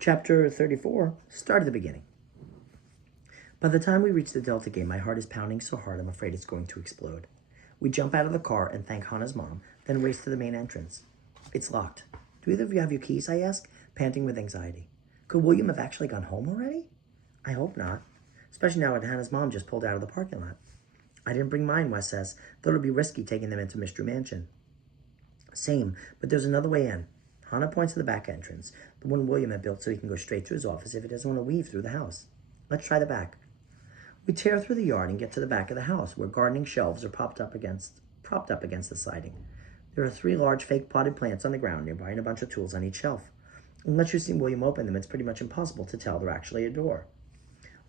Chapter 34, start at the beginning. By the time we reach the Delta game, my heart is pounding so hard I'm afraid it's going to explode. We jump out of the car and thank Hannah's mom, then race to the main entrance. It's locked. Do either of you have your keys, I ask, panting with anxiety. Could William have actually gone home already? I hope not, especially now that Hannah's mom just pulled out of the parking lot. I didn't bring mine, Wes says, though it would be risky taking them into Mystery Mansion. Same, but there's another way in. Hannah points to the back entrance, the one William had built so he can go straight to his office if he doesn't want to weave through the house. Let's try the back. We tear through the yard and get to the back of the house, where gardening shelves are propped up against the siding. There are 3 large fake potted plants on the ground nearby and a bunch of tools on each shelf. Unless you've seen William open them, it's pretty much impossible to tell they're actually a door.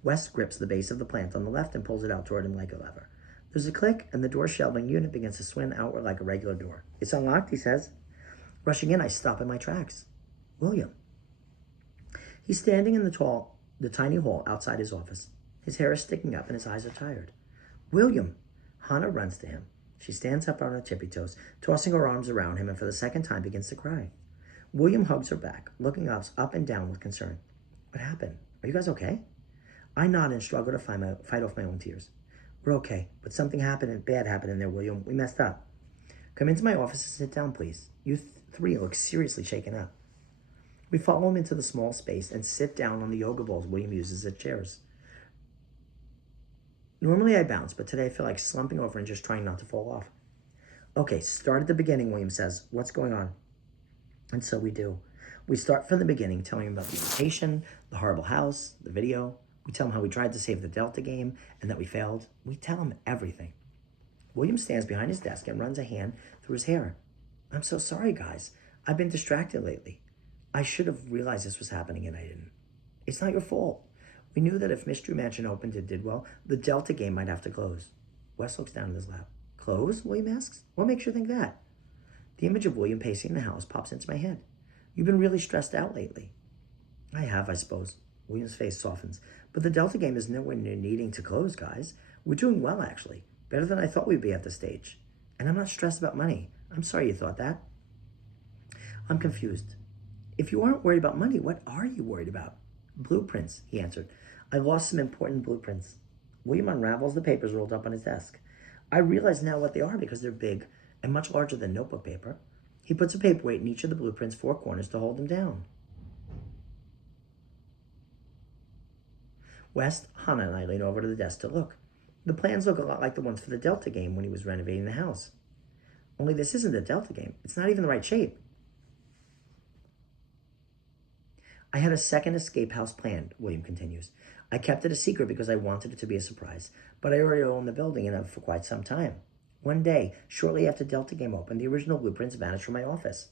Wes grips the base of the plant on the left and pulls it out toward him like a lever. There's a click, and the door shelving unit begins to swing outward like a regular door. It's unlocked, he says. Rushing in, I stop in my tracks. William. He's standing in the tiny hall outside his office. His hair is sticking up and his eyes are tired. William. Hannah runs to him. She stands up on her tippy toes, tossing her arms around him, and for the second time begins to cry. William hugs her back, looking up and down with concern. What happened? Are you guys okay? I nod and struggle to fight off my own tears. We're okay, but something bad happened in there, William. We messed up. Come into my office and sit down, please. You 3 look seriously shaken up. We follow him into the small space and sit down on the yoga balls William uses as chairs. Normally I bounce, but today I feel like slumping over and just trying not to fall off. Okay, start at the beginning, William says. What's going on? And so we do. We start from the beginning, telling him about the invitation, the horrible house, the video. We tell him how we tried to save the Delta game and that we failed. We tell him everything. William stands behind his desk and runs a hand through his hair. I'm so sorry, guys. I've been distracted lately. I should have realized this was happening and I didn't. It's not your fault. We knew that if Mystery Mansion opened and did well, the Delta game might have to close. Wes looks down at his lap. Close? William asks. What makes you think that? The image of William pacing the house pops into my head. You've been really stressed out lately. I have, I suppose. William's face softens. But the Delta game is nowhere near needing to close, guys. We're doing well, actually. Better than I thought we'd be at this stage. And I'm not stressed about money. I'm sorry you thought that. I'm confused. If you aren't worried about money, what are you worried about? Blueprints, he answered. I lost some important blueprints. William unravels the papers rolled up on his desk. I realize now what they are because they're big and much larger than notebook paper. He puts a paperweight in each of the blueprints' 4 corners to hold them down. West, Hannah, and I lean over to the desk to look. The plans look a lot like the ones for the Delta game when he was renovating the house. Only this isn't the Delta game. It's not even the right shape. I had a second escape house planned, William continues. I kept it a secret because I wanted it to be a surprise, but I already own the building and have for quite some time. One day, shortly after Delta game opened, the original blueprints vanished from my office.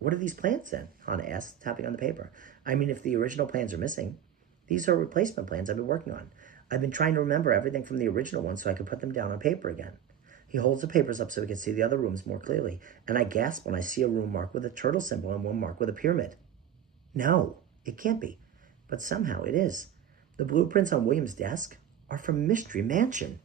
What are these plans then? Hannah asked, tapping on the paper. I mean, if the original plans are missing, these are replacement plans I've been working on. I've been trying to remember everything from the original ones so I could put them down on paper again. He holds the papers up so we can see the other rooms more clearly, and I gasp when I see a room marked with a turtle symbol and one marked with a pyramid. No, it can't be, but somehow it is. The blueprints on William's desk are from Mystery Mansion.